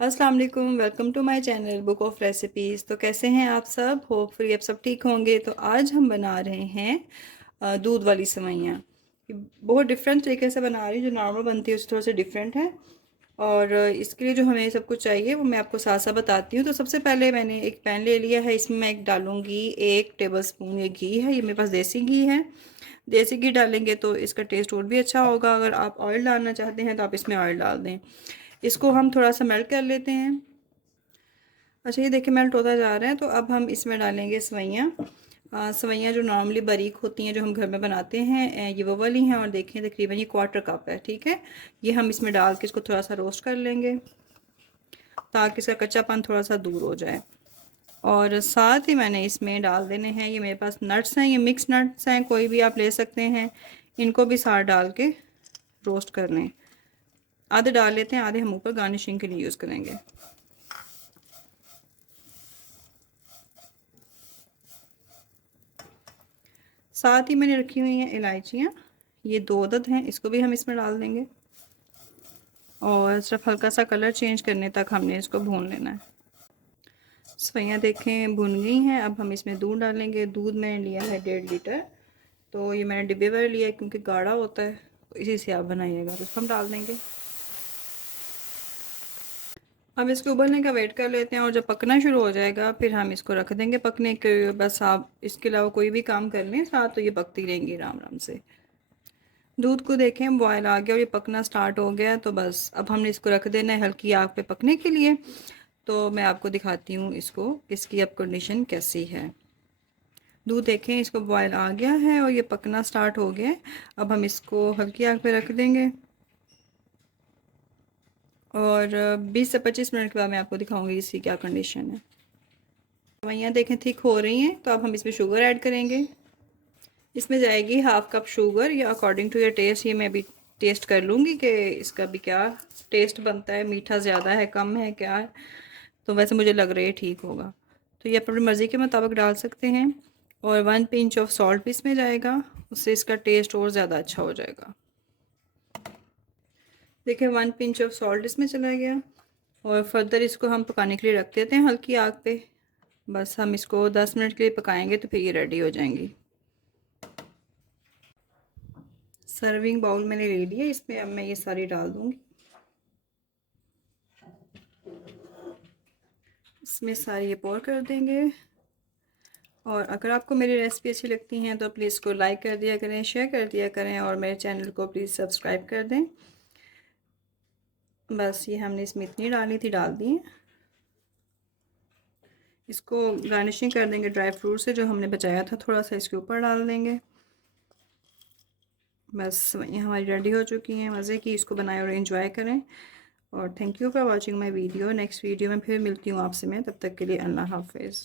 अस्सलाम वालेकुम, welcome to my channel book of recipes. तो कैसे हैं आप सब? होपफुली आप सब ठीक होंगे। तो आज हम बना रहे हैं दूध वाली सेवइयाँ। ये बहुत डिफरेंट तरीके से बना रही हूँ, जो नॉर्मल बनती है उससे थोड़ा सा डिफरेंट है। और इसके लिए जो हमें सब कुछ चाहिए वो मैं आपको साथ साथ बताती हूँ। तो सबसे पहले मैंने एक पैन ले लिया है, इसमें मैं एक डालूँगी 1 टेबल स्पून ये घी है। ये मेरे पास देसी घी है। देसी घी डालेंगे तो इसका टेस्ट और भी अच्छा होगा। अगर आप ऑयल डालना चाहते हैं तो आप इसमें ऑयल डाल दें। इसको हम थोड़ा सा मेल्ट कर लेते हैं। अच्छा, ये देखिए मेल्ट होता जा रहा है। तो अब हम इसमें डालेंगे सेवइयाँ। सेवइयाँ जो नॉर्मली बारीक होती हैं, जो हम घर में बनाते हैं, ये वो वाली हैं। और देखें तकरीबन ये 1/4 कप है, ठीक है। ये हम इसमें डाल के इसको थोड़ा सा रोस्ट कर लेंगे ताकि इसका कच्चापन थोड़ा सा दूर हो जाए। और साथ ही मैंने इसमें डाल देने हैं, ये मेरे पास नट्स हैं, ये मिक्स नट्स हैं, कोई भी आप ले सकते हैं। इनको भी साथ डाल के रोस्ट कर लें। आधे डाल लेते हैं, आधे हम ऊपर गार्निशिंग के लिए यूज़ करेंगे। साथ ही मैंने रखी हुई हैं इलायचियाँ, ये 2 अदद हैं, इसको भी हम इसमें डाल देंगे। और सिर्फ हल्का सा कलर चेंज करने तक हमने इसको भून लेना है। सफैयाँ देखें भुन गई हैं। अब हम इसमें दूध डालेंगे। दूध मैंने लिया है 1.5 लीटर। तो ये मैंने डिब्बे वाला लिया है क्योंकि गाढ़ा होता है, तो इसी से आप बनाइएगा। तो इसको हम डाल देंगे। अब इसको उबलने का वेट कर लेते हैं और जब पकना शुरू हो जाएगा फिर हम इसको रख देंगे पकने के। बस आप इसके अलावा कोई भी काम कर लें साथ, तो ये पकती रहेंगी आराम आराम से। दूध को देखें बॉयल आ गया और ये पकना स्टार्ट हो गया। तो बस अब हमने इसको रख देना है हल्की आग पे पकने के लिए। तो मैं आपको दिखाती हूँ इसको, इसकी अब कंडीशन कैसी है। दूध देखें, इसको बॉयल आ गया है और ये पकना स्टार्ट हो गया है। अब हम इसको हल्की आग पे रख देंगे और 20 से 25 मिनट के बाद मैं आपको दिखाऊंगी इसकी क्या कंडीशन है। दवाइयाँ देखें ठीक हो रही हैं। तो अब हम इसमें शुगर ऐड करेंगे। इसमें जाएगी 1/2 कप शुगर, या अकॉर्डिंग टू योर टेस्ट। ये मैं भी टेस्ट कर लूँगी कि इसका भी क्या टेस्ट बनता है, मीठा ज़्यादा है कम है क्या है। तो वैसे मुझे लग रहा है ठीक होगा। तो ये अपनी मर्ज़ी के मुताबिक डाल सकते हैं। और 1 पिंच ऑफ सॉल्ट भी इसमें जाएगा, उससे इसका टेस्ट और ज़्यादा अच्छा हो जाएगा। देखिए 1 पिंच ऑफ सॉल्ट इसमें चला गया। और फर्दर इसको हम पकाने के लिए रख देते हैं हल्की आग पे। बस हम इसको 10 मिनट के लिए पकाएंगे तो फिर ये रेडी हो जाएंगी। सर्विंग बाउल मैंने ले लिया, इसमें अब मैं ये सारी डाल दूंगी। इसमें सारी ये पोर कर देंगे। और अगर आपको मेरी रेसिपी अच्छी लगती हैं तो प्लीज़ इसको लाइक कर दिया करें, शेयर कर दिया करें और मेरे चैनल को प्लीज़ सब्सक्राइब कर दें। बस ये हमने इसमें इतनी डाली थी, डाल दी है। इसको गार्निशिंग कर देंगे ड्राई फ्रूट से, जो हमने बचाया था थोड़ा सा इसके ऊपर डाल देंगे। बस ये हमारी रेडी हो चुकी हैं। मज़े की इसको बनाएं और एंजॉय करें। और thank you for watching my video. Next video में फिर मिलती हूँ आपसे मैं, तब तक के लिए अल्लाह हाफिज़।